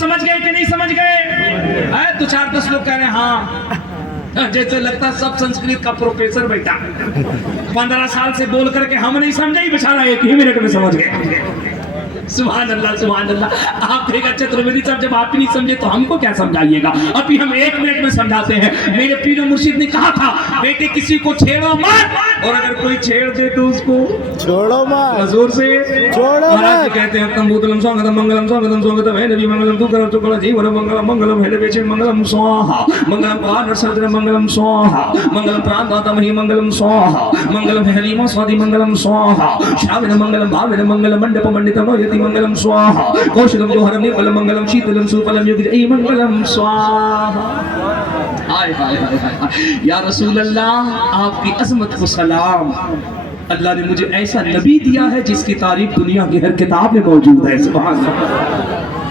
समझ गए कि नहीं समझ गए? तो 4-10 लोग कह रहे हैं हाँ, जैसे लगता है सब संस्कृत का प्रोफेसर बैठा 15 साल से बोल करके हम नहीं समझे, ही बेचारा 1 ही मिनट में समझ गए। सुभान अल्लाह, सुभान अल्लाह। आप एक अच्छे त्रिवेदी साहब, जब आप ही नहीं समझे तो हमको क्या समझाइएगा? अभी हम 1 मिनट में समझाते हैं। मेरे पीर मुर्शिद ने कहा था, बेटे किसी को छेड़ो मत, और अगर कोई छेड़ दे तो उसको छोड़ो मत, जोर से छोड़ो महाराज मत। कहते हैं तंबूतलम स्वागतम मंगलम स्वागतम स्वागतम है नबी मंगलम तू करो तो करो जीवन मंगलम मंगलम है बेचे मंगलम स्वाहा मंगलम प्राण सर्जन मंगलम स्वाहा मंगलम प्राण दाता मही मंगलम स्वाहा मंगलम हरिमा स्वादि मंगलम स्वाहा श्रावण मंगलम भावण मंगलम मंडप मंडितम यति मंगलम स्वाहा कौशलम जोहरम निर्मलम मंगलम शीतलम सुफलम युगजयी मंगलम स्वाहा। हाय हाय हाय हाय या रसूल अल्लाह, आपकी अजमत को सलाम। अल्लाह ने मुझे ऐसा नबी दिया है जिसकी तारीफ दुनिया की हर किताब में मौजूद है। सुभान अल्लाह।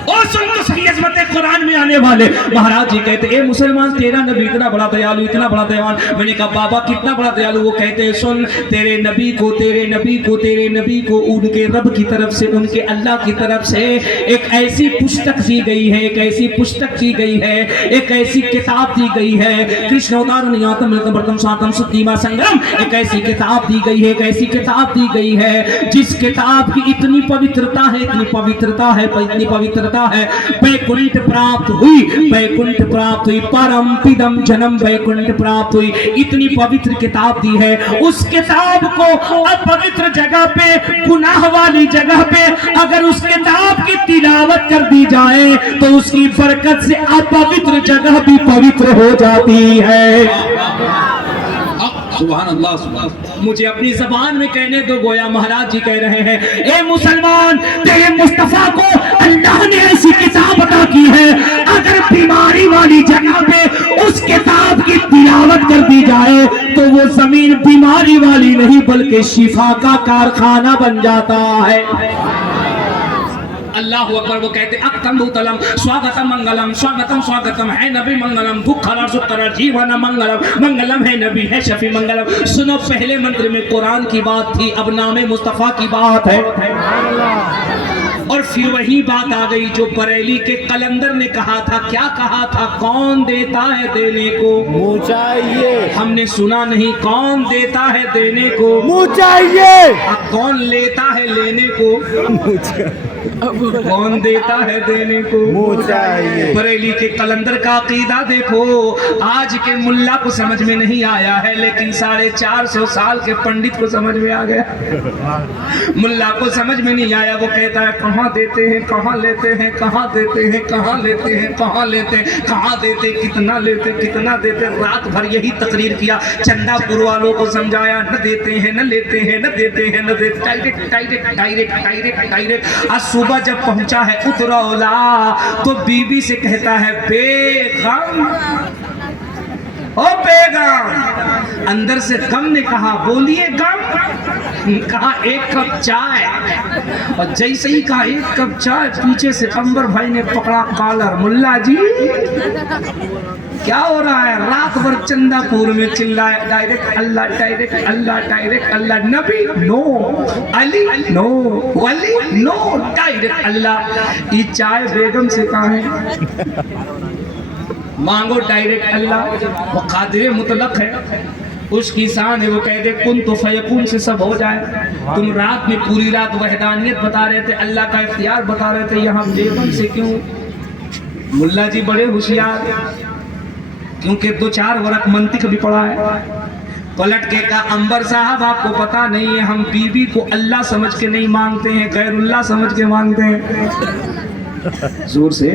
और सुन तो सही अजमत कुरान में आने वाले महाराज जी कहते ए मुसलमान, तेरा नबी इतना बड़ा दयालु, इतना बड़ा दयावान। मैंने कहा बाबा कितना बड़ा दयालु? वो कहते हैं सुन, तेरे नबी को तेरे नबी को तेरे नबी को उनके रब की तरफ से, उनके अल्लाह की तरफ से एक ऐसी पुस्तक दी गई है, एक ऐसी पुस्तक दी गई है, एक ऐसी किताब दी गई है। कृष्ण अवतार नियातम मृतम सातम सुतीमा संग्राम, एक ऐसी किताब दी गई है, एक ऐसी किताब दी गई है जिस किताब की इतनी पवित्रता है, इतनी पवित्रता है, इतनी पवित्रता है, वैकुंठ प्राप्त हुई, वैकुंठ प्राप्त हुई, परम पिदम जन्म वैकुंठ प्राप्त हुई। इतनी पवित्र किताब दी है। उस किताब को अपवित्र जगह पे, गुनाह वाली जगह पे अगर उस किताब की तिलावत कर दी जाए तो उसकी बरकत से अपवित्र जगह भी पवित्र हो जाती है। सुभान अल्लाह, सुभान। मुझे अपनी जबान में कहने दो, गोया महाराज जी कह रहे हैं ए मुसलमान, तेरे मुस्तफा को अल्लाह ने ऐसी किताब अता की है, अगर बीमारी वाली जगह पे उस किताब की तिलावत कर दी जाए तो वो जमीन बीमारी वाली नहीं बल्कि शिफा का कारखाना बन जाता है। अल्लाह अकबर। वो कहते अक्तम स्वागतम मंगलम स्वागतम स्वागतम है नबी मंगलम भूखर सुकर जीवन मंगलम मंगलम है नबी है शफी मंगलम। सुनो, पहले मंत्र में कुरान की बात थी, अब नामे मुस्तफा की बात है। और फिर वही बात आ गई जो बरेली के कलंदर ने कहा था। क्या कहा था? कौन देता है देने को मुँह चाहिए। हमने सुना नहीं, कौन देता है देने को मुँह चाहिए। कौन लेता है लेने को कौन देता है देने को मुँह चाहिए। बरेली के कलंदर का अकीदा देखो, आज के मुल्ला को समझ में नहीं आया है, लेकिन 450 साल के पंडित को समझ में आ गया। मुल्ला को समझ में नहीं आया। वो कहता है कहाँ देते हैं, कहाँ लेते हैं, कहाँ देते हैं, कहाँ लेते हैं, कहाँ लेते हैं, कहाँ देते, कितना लेते, कितना देते। रात भर यही तकरीर किया, चंदापुर वालों को समझाया, न देते हैं, न लेते हैं, न देते हैं, न देते। Direct direct direct direct direct. आज सुबह जब पहुंचा है उतरौला तो बीबी से कहता है बेगम, ओ बेगम। अंदर से गम ने कहा बोलिए गम। कहा 1 कप चाय। और जैसे ही कहा 1 कप चाय, पीछे से अंबर भाई ने पकड़ा कॉलर। मुल्ला जी क्या हो रहा है? रात भर चंदापुर में चिल्लाए डायरेक्ट अल्लाह, डायरेक्ट अल्लाह, डायरेक्ट अल्लाह। नबी नो, अली नो, वली नो, डायरेक्ट अल्लाह। ये चाय बेगम से कहा है मांगो डायरेक्ट अल्लाह। वो कादिर मुतलक है, उसकी शान है। वो कह दे कुन तो फयकून से सब हो जाए। तुम रात में पूरी रात वहदानियत बता रहे थे, अल्लाह का इख्तियार बता रहे थे, यहाँ बेगम से क्यों? मुल्ला जी बड़े होशियार, क्योंकि 2-4 वरक मंतिक भी पढ़ा है। पलट के कहा अंबर साहब आपको पता नहीं है, हम बीबी को अल्लाह समझ के नहीं मांगते हैं, गैरुल्लाह समझ के मांगते हैं। जोर से।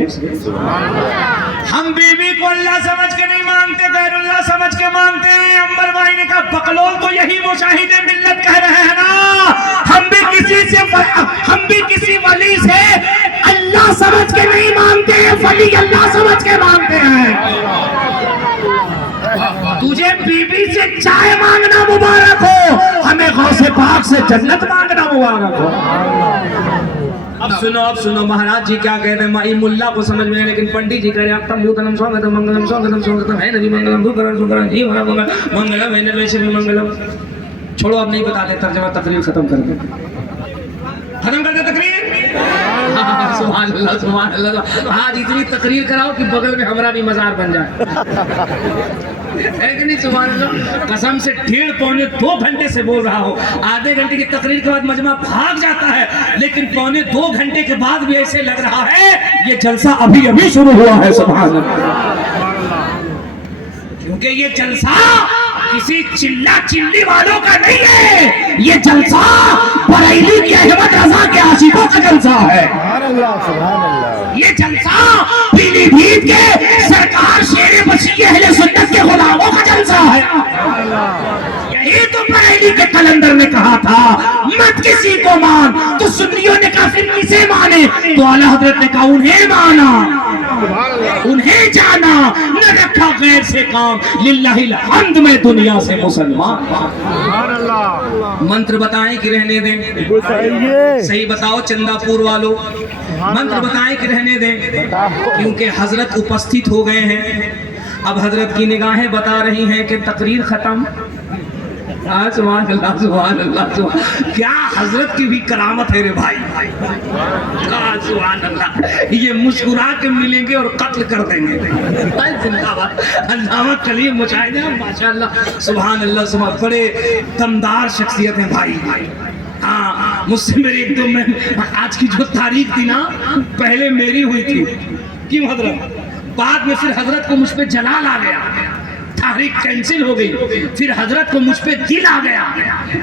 हम बीबी को अल्लाह समझ के नहीं मांगते, गैरुल्लाह समझ के मांगते हैं। अंबर भाई ने कहा बकलोल तो यही मुशाहिदे मिल्लत कह रहे हैं ना। हम भी किसी वली से अल्लाह समझ के नहीं मांगते हैं, वली अल्लाह समझ के मांगते हैं। तुझे बीबी से चाय मांगना मुबारक हो, हमें गौसे पाक से जन्नत मांगना मुबारक हो। अब सुनो महाराज जी क्या कहते हैं। माई मुल्ला को समझ में, लेकिन पंडित जी कह रहे हैं तम स्वागतम मंगलम स्वागतम स्वागतम है नबी मंगलम भूकरण सुकरण जी मंगलम है नबी शिव मंगलम। छोड़ो, अब नहीं बताते, तर्जमा तकरीर खत्म कर दे तकरीर। सुभान अल्लाह सुभान अल्लाह। आज इतनी तकरीर कराओ कि बगल में हमारा भी मजार बन जाए, है कि नहीं? सुभान अल्लाह। कसम से 1.5-2 घंटे से बोल रहा हूँ, आधे घंटे की तकरीर के बाद मजमा भाग जाता है, लेकिन 1.25 घंटे के बाद भी ऐसे लग रहा है ये जलसा अभी अभी शुरू हुआ है। सुभान अल्लाह। क्योंकि ये जलसा किसी चिल्ला चिल्ली वालों का नहीं है, ये जलसा बरेली के अहमद रजा के आशिकों का जलसा है। ये जलसा पीलीभीत के सरकार शेरे बशी अहले सुन्नत के गुलामों का जलसा है। यही तो बरेली के कलंदर ने कहा था मत किसी को मान, तो सुन्नियों ने कहा फिर किसे माने? तो आला हजरत ने कहा उन्हें माना, उन्हें जाना, न रखा गैर से काम, लिल्लाहिल हम्द में दुनिया से मुसलमान। मंत्र बताएं कि रहने दें? सही बताओ चंदापुर वालों, मंत्र बताएं कि रहने दें? क्योंकि हजरत उपस्थित हो गए हैं। अब हजरत की निगाहें बता रही हैं कि तकरीर खत्म। सुभान अल्लाह सुभान अल्लाह। क्या हजरत की भी करामत है रे भाई। सुभान अल्लाह। ये मुस्कुरा के मिलेंगे और कत्ल कर देंगे। जिंदाबाद अल्लामा कलीम मुजाहिद माशाअल्लाह सुभान अल्लाह सुभान। बड़े दमदार शख्सियत है भाई। हाँ, मुझसे मेरी एक दो में आज की जो तारीख थी ना, पहले मेरी हुई थी क्यों हजरत, बाद में फिर हजरत को मुझ पे जलाल आ गया, तारीख कैंसिल हो गई, फिर हजरत को मुझ पे दिल आ गया,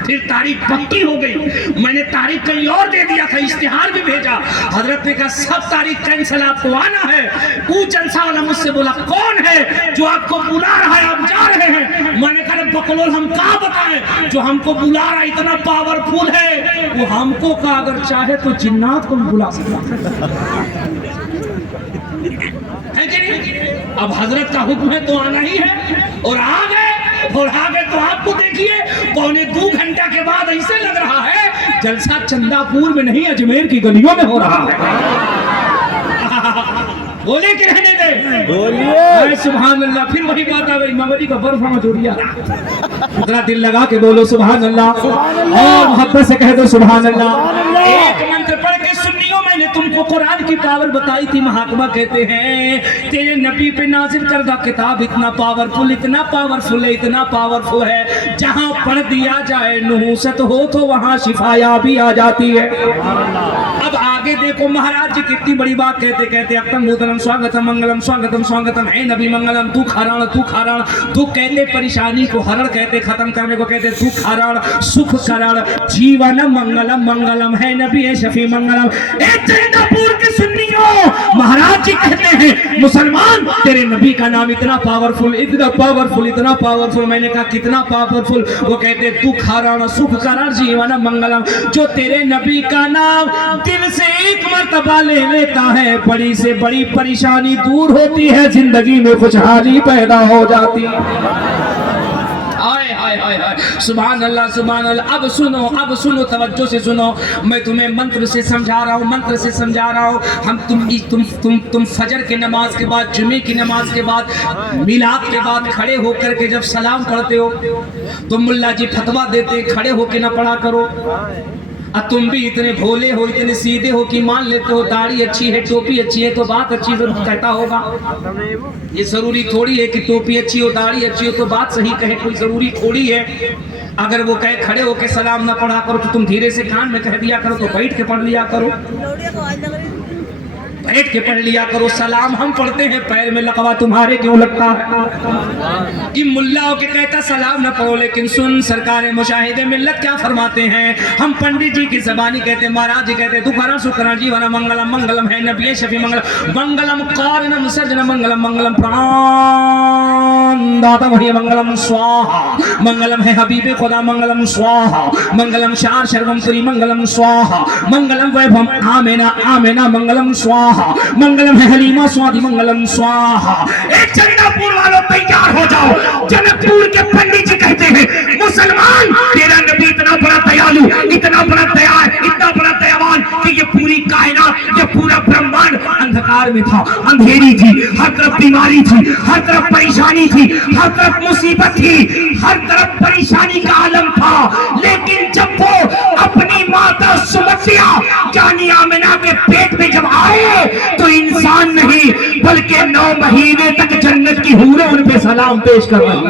फिर तारीख पक्की हो गई। मैंने तारीख कहीं और दे दिया था, इश्तिहार भी भेजा, हजरत ने कहा सब तारीख कैंसिल, आपको आना है। वो जलसा वाला मुझसे बोला कौन है जो आपको बुला रहा है, आप जा रहे हैं? मैंने कहा बकलोल हम कहाँ बताएं, जो हमको बुला रहा है इतना पावरफुल है, वो हमको का अगर चाहे तो जिन्नात को भी बुला सकता है कि नहीं? अब हजरत का हुक्म है तो आना ही है, और आ गए तो आपको देखिए 1.25 घंटा के बाद ऐसे लग रहा है जलसा चंदापुर में नहीं अजमेर की गलियों में हो रहा है। बोले कि रहने दे? बोलिए सुभान अल्लाह। फिर वही बात आ गई, मगरी का बर्फ में जोड़िया, इतना दिल लगा के बोलो सुभान अल्लाह, और मोहब्बत से कह दो सुभान अल्लाह। एक मंत्र पढ़ के सुन्नियों, मैंने तुमको कुरान की पावर बताई थी। महात्मा कहते हैं तेरे नबी पे नाजिल करदा किताब इतना पावरफुल, इतना पावरफुल है, इतना पावरफुल है, जहाँ पढ़ दिया जाए नहूसत हो तो वहाँ शिफाया भी आ जाती है। अब आगे देखो महाराज जी कितनी बड़ी बात कहते कहते अक्तम नूतनम स्वागतम मंगलम स्वागतम स्वागतम है नबी मंगलम तू खारण दुख कहते परेशानी को हरण कहते, खत्म करने को कहते दुख हरण सुख करण, जीवन मंगलम मंगलम है नबी है शफी मंगलम। चंदापुर के सुन्नियों, महाराज जी कहते हैं मुसलमान तेरे नबी का नाम इतना पावरफुल, इतना पावरफुल, इतना पावरफुल। मैंने कहा कितना पावरफुल? वो कहते दुख हरण सुख करण जीवन मंगलम। जो तेरे नबी का नाम दिल से एक मर्तबा ले लेता है, बड़ी से बड़ी परेशानी दूर होती है, जिंदगी में खुशहाली पैदा हो जाती है। सुभान अल्लाह सुभान अल्लाह। अब सुनो तवज्जो से सुनो, मैं तुम्हें मंत्र से समझा रहा हूँ, मंत्र से समझा रहा हूँ। हम तुम फजर के नमाज के बाद, जुमे की नमाज के बाद, मिलाद के बाद खड़े होकर के जब सलाम पढ़ते हो तो मुल्ला जी फतवा देते खड़े होके ना पढ़ा करो। अब तुम भी इतने भोले हो, इतने सीधे हो कि मान लेते हो दाढ़ी अच्छी है, टोपी अच्छी है तो बात अच्छी जरूर कहता होगा। ये जरूरी थोड़ी है कि टोपी अच्छी हो, दाढ़ी अच्छी हो तो बात सही कहे, कोई जरूरी थोड़ी है। अगर वो कहे खड़े होके सलाम ना पढ़ा करो तो तुम धीरे से कान में कह दिया करो, तो बैठ के पढ़ लिया करो, बैठ के पढ़ लिया करो। सलाम हम पढ़ते हैं, पैर में लकवा तुम्हारे क्यों लगता है कि मुल्लाओं के कहता सलाम न पढ़ो। लेकिन सुन सरकार मुशाहिदे मिल्लत क्या फरमाते हैं, हम पंडित जी की जबानी कहते हैं, महाराज जी कहते हैं दुखरा सुखरा जीवन मंगलम मंगलम है नबी शफी मंगलम मंगलम कारणम सर्जन मंगलम मंगलम प्राण दाता वही मंगलम स्वाहा, मंगलम है हबीबे खुदा मंगलम स्वाहा, मंगलम शार शर्वम पुरी मंगलम स्वाहा, मंगलम वैभव आमेना आमेना मंगलम स्वाहा, मंगलम है हलीमा स्वाति मंगलम स्वाहा। एक चंदापुर वालों तैयार हो जाओ। जनकपुर के पंडित जी कहते हैं मुसलमान तेरा नबी इतना बड़ा दयालु, इतना बड़ा दयाल, इतना बड़ा दयावान कि ये पूरी कायनात, ये पूरा ब्रह्मांड अंधकार में था, अंधेरी थी, हर तरफ बीमारी थी, हर तरफ परेशानी थी, हर तरफ मुसीबत थी, हर तरफ परेशानी का आलम था। लेकिन जब वो अपनी माता सुमतिया जानी आमिना के पेट में जब आए तो इंसान नहीं बल्कि 9 महीने तक जन्नत की हूरें उन पे सलाम पेश कर रही।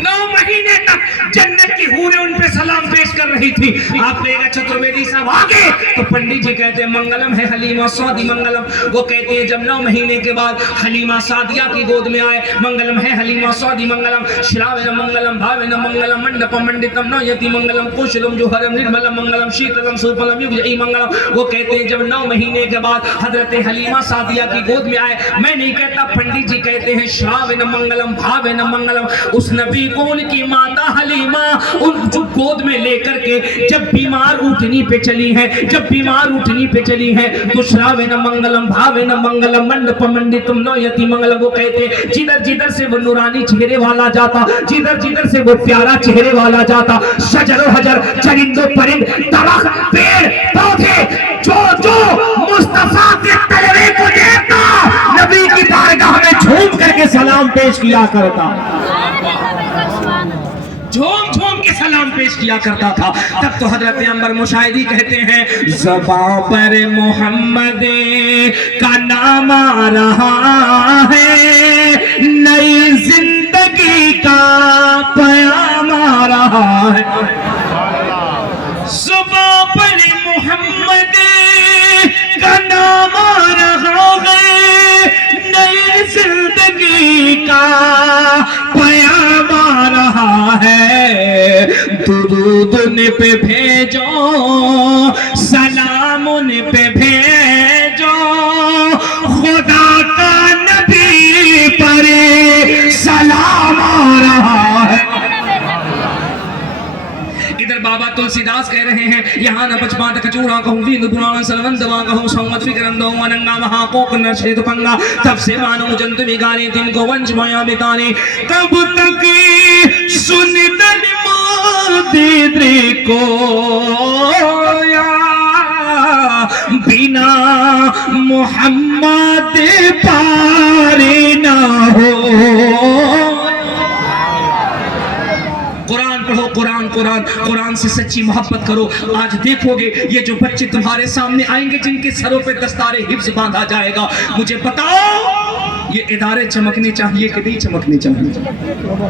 9 महीने तक जन्नत की हूरें उन पे सलाम पेश कर रही थी। आप कहेगा चतुर्वेदी साहब आगे, तो पंडित जी कहते हैं मंगलम है हलीमा सौदी मंगलम। वो कहते हैं जब 9 महीने के बाद हलीमा सादिया की गोद में आए, मंगलम है हलीमा सौदी मंगलम, श्रावेन मंगलम भावेन मंगलम मंडप मंडितम नयति मंगलम कुशलम जुहरम निर्मलम मंगलम शीतलम सुफलम युगजई मंगलम। वो कहते हैं जब 9 महीने के बाद हजरत हलीमा सादिया की गोद में आए, मैं नहीं कहता, पंडित जी कहते हैं श्रावेन मंगलम भावेन मंगलम। उस नबी को उनकी माता हलीमा उन जो गोद में लेकर के जब बीमार उठनी पे चली है, जब बीमार उठनी पे चली है तो श्रावेन मंगलम भावेन मंगलम मंडप मंडितम नयति मंगलम। वो कहते जिधर जिधर से वो नूरानी चेहरे वाला जाता, जिधर जिधर से वो प्यारा चेहरे वाला जाता, शजर हजर चरिंदो परिंद दरख्त पेड़ पौधे जो जो मुस्तफा के तलवे को देखता नबी की बारगाह में झूम करके सलाम पेश किया करता, झूम झूम के सलाम पेश किया करता था। तब तो हजरत अंबर मुशाहिदी कहते हैं ज़बां पर मोहम्मद का नाम आ रहा है, नई जिंदगी का पयाम आ रहा है। ज़बां पर मोहम्मद का नाम आ रहा है, नई जिंदगी का पयाम आ रहा है। दुरूद उन पे भेजो, सलाम उन पे भेजो, खुदा का नबी पर सलाम आ रहा है। इधर बाबा तुलसीदास कह रहे हैं यहाँ न बचपात कचूड़ा कहूँ वींद पुराण सलवन दवा कहूँ संवत विक्रम दो अनंगा महाकोक न श्रेत पंगा। तब से मानो जंतु बिगारे दिन को वंश माया बिताने, कब तक सुन दन दीद्रे को या बिना मोहम्मद पारे ना हो। कुरान पढ़ो, कुरान कुरान कुरान से सच्ची मोहब्बत करो। आज देखोगे ये जो बच्चे तुम्हारे सामने आएंगे जिनके सरों पे दस्तारे हिफ्ज़ बांधा जाएगा, मुझे बताओ ये इदारे चमकने चाहिए कि नहीं चमकने चाहिए?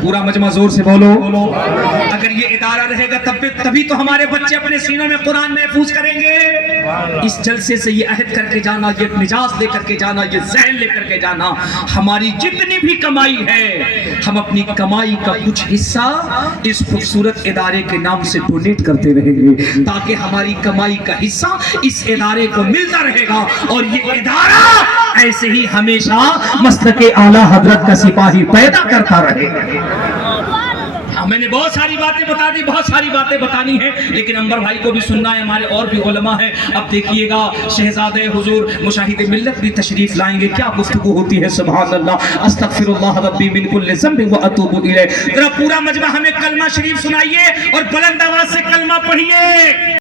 पूरा मजमा जोर से बोलो। अगर ये इदारा रहेगा तभी तो हमारे बच्चे अपने सीनों में कुरान महफूज करेंगे। इस जलसे से ये अहद करके जाना, ये मिजाज लेकर के जाना, ये ज़हन लेकर के जाना, हमारी जितनी भी कमाई है हम अपनी कमाई का कुछ हिस्सा इस खूबसूरत इदारे के नाम से डोनेट करते रहेंगे, ताकि हमारी कमाई का हिस्सा इस इदारे को मिलता रहेगा और ये इदारा ऐसे ही हमेशा मसलके आला हजरत का सिपाही पैदा करता रहेगा। मैंने बहुत सारी बातें बता दी, बहुत सारी बातें बतानी है, लेकिन अंबर भाई को भी सुनना है, हमारे और भी उलमा है। अब देखिएगा शहजादे हुजूर मुशाहिद मिल्लत भी तशरीफ लाएंगे, क्या गुफ्तगू होती है। सुभान अल्लाह, अस्तगफिरुल्लाह रब्बी मिन कुल्लि ज़ंबि व अतूबु इलैह। जरा पूरा मजमा हमें कलमा शरीफ सुनाइए और बुलंद आवाज से कलमा पढ़िए।